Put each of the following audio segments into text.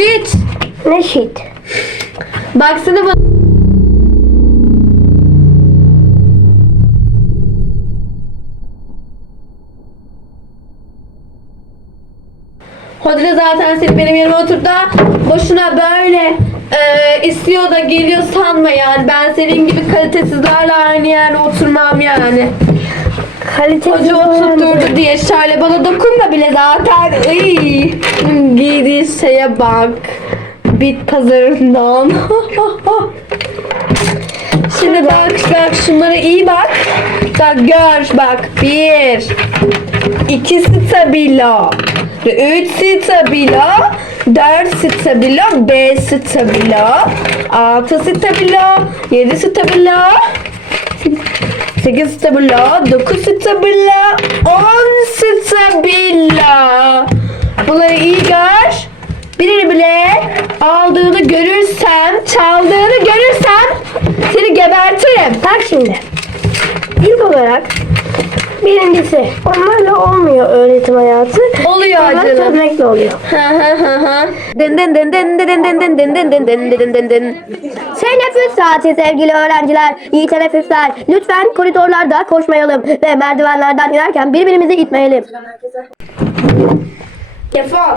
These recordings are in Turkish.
Shit. Ne shit? Baksana bana. Hodri zaten seni benim yerime oturdu da boşuna böyle e, istiyor da geliyor sanma yani. Ben senin gibi kalitesizlerle aynı yerde oturmam yani. Kaliteli Hoca oturturdu diye şöyle bana dokunma bile zaten. Iy, giydiği şeye bak. Bit pazarından. Şimdi bak bak şunlara iyi bak. Bak gör bak. Bir. iki stabilo. Üç stabilo. Dört stabilo. Beş stabilo. Altı stabilo. Yedi stabilo. 8 stabilo, 9 stabilo, 10 stabilo. Bunları iyi gör. Birini bile aldığını görürsem, çaldığını görürsem seni gebertirim. Bak şimdi. İlk olarak birincisi onlarla olmuyor öğretim hayatı. Oluyor Onlar canım. sözlükle oluyor. Dın dın dın dın dın dın dın dın dın dın dın dın dın dın. Teneffüs saati sevgili öğrenciler. İyi teneffüsler. Lütfen koridorlarda koşmayalım ve merdivenlerden inerken birbirimizi itmeyelim. Defol.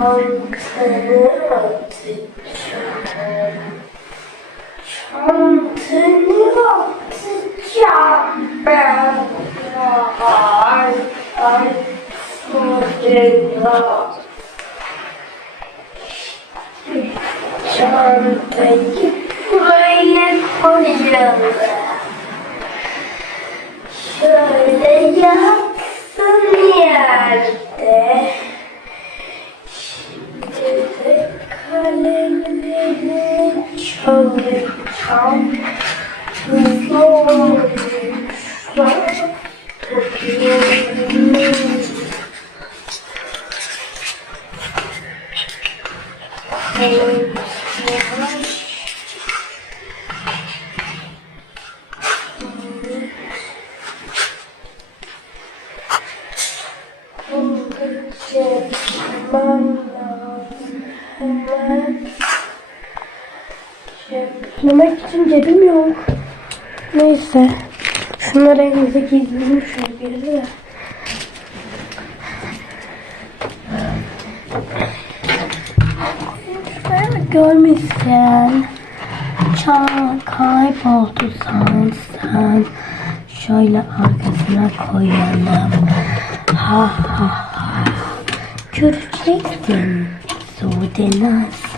şarkını atıp çağırırım. Şantını atacağım ben ay ay sorunlar. Çantayı buraya koyalım. Şöyle yatsın yer kalemini çalacağım Hızlı olursa Thank you. Yemek için cebim yok. Neyse. Şunları elimize gizleyelim şöyle bir de. Şöyle Görmüşsen. Çal kayboldu sen. Şöyle arkasına koyalım. Ha ha ha. Görecektin. Sudenaz.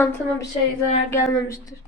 Çantama bir şey zarar gelmemiştir.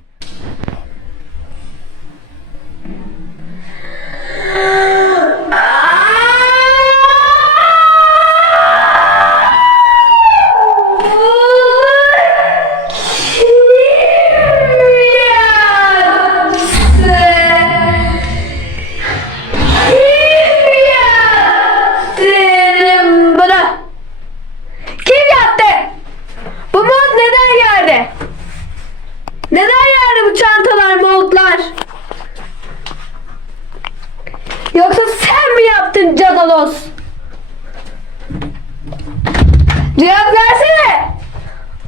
Cevap versene.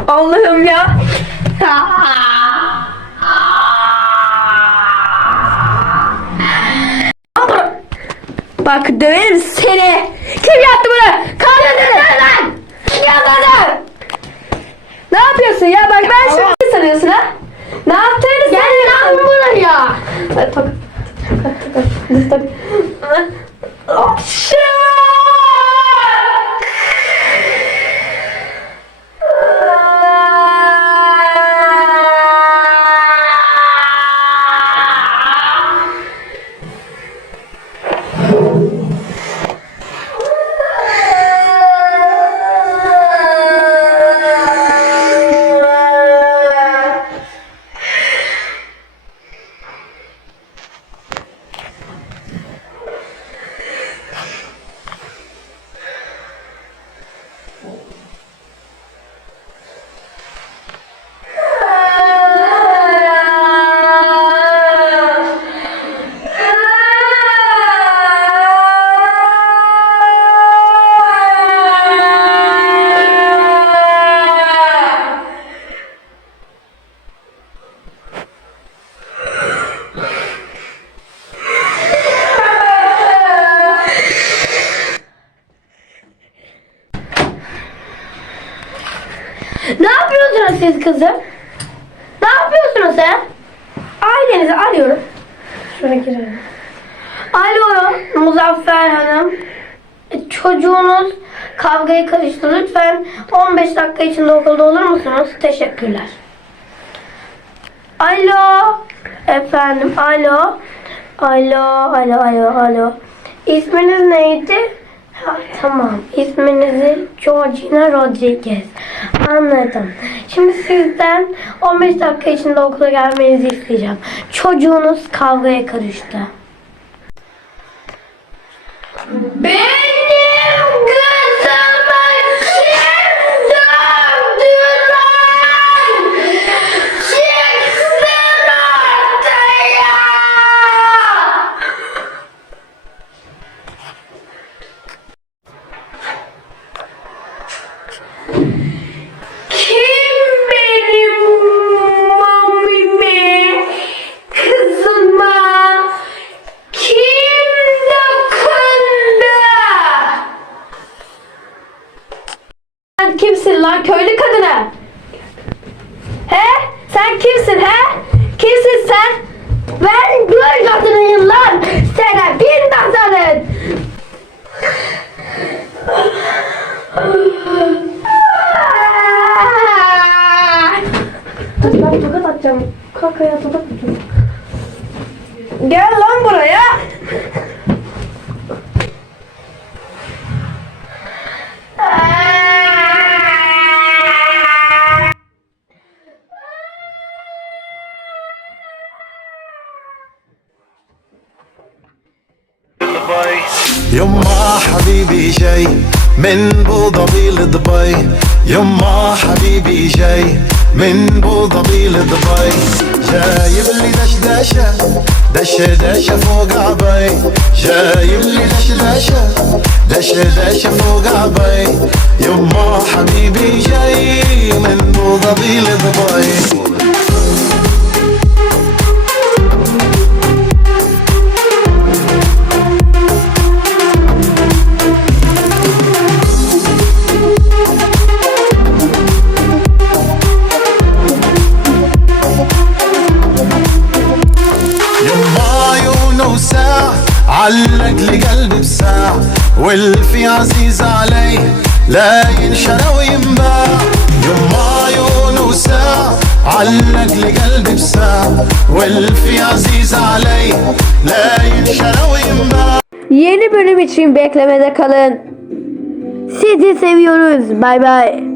Allah'ım ya. Bak döverim seni. Kim yaptı bunu? Kaldır lan. Yaptı? Ne yapıyorsun ya? Bak ben şimdi ne sanıyorsun ha? Ne yaptığını Gel lan buraya. Tak tak tak tak tak siz kızım? Ne yapıyorsunuz sen? Ailenizi arıyorum. Şuraya girelim. Alo Muzaffer Hanım. E, Çocuğunuz kavgaya karıştı. Lütfen 15 dakika içinde okulda olur musunuz? Teşekkürler. Alo. Efendim alo. Alo, alo, alo, alo. İsminiz neydi? Tamam. İsminizi Georgina Rodriguez. Anladım. Şimdi sizden 15 dakika içinde okula gelmenizi isteyeceğim. Çocuğunuz kavgaya karıştı. Benim Gel lan buraya. يما حبيبي جاي من بو ظبي لدبي يما حبيبي جاي من بو ظبي لدبي جايب لي دش دشة دش دشة فوق عبي جايب لي دش دشة دش دشة فوق عبي يما حبيبي جاي من بو ظبي لدبي علي لا ينشرى وينباع يما عيونه وساع علق لي قلبي بساع والفي عزيز علي لا ينشرى وينباع Yeni bölüm için beklemede kalın. Sizi seviyoruz. Bay bay.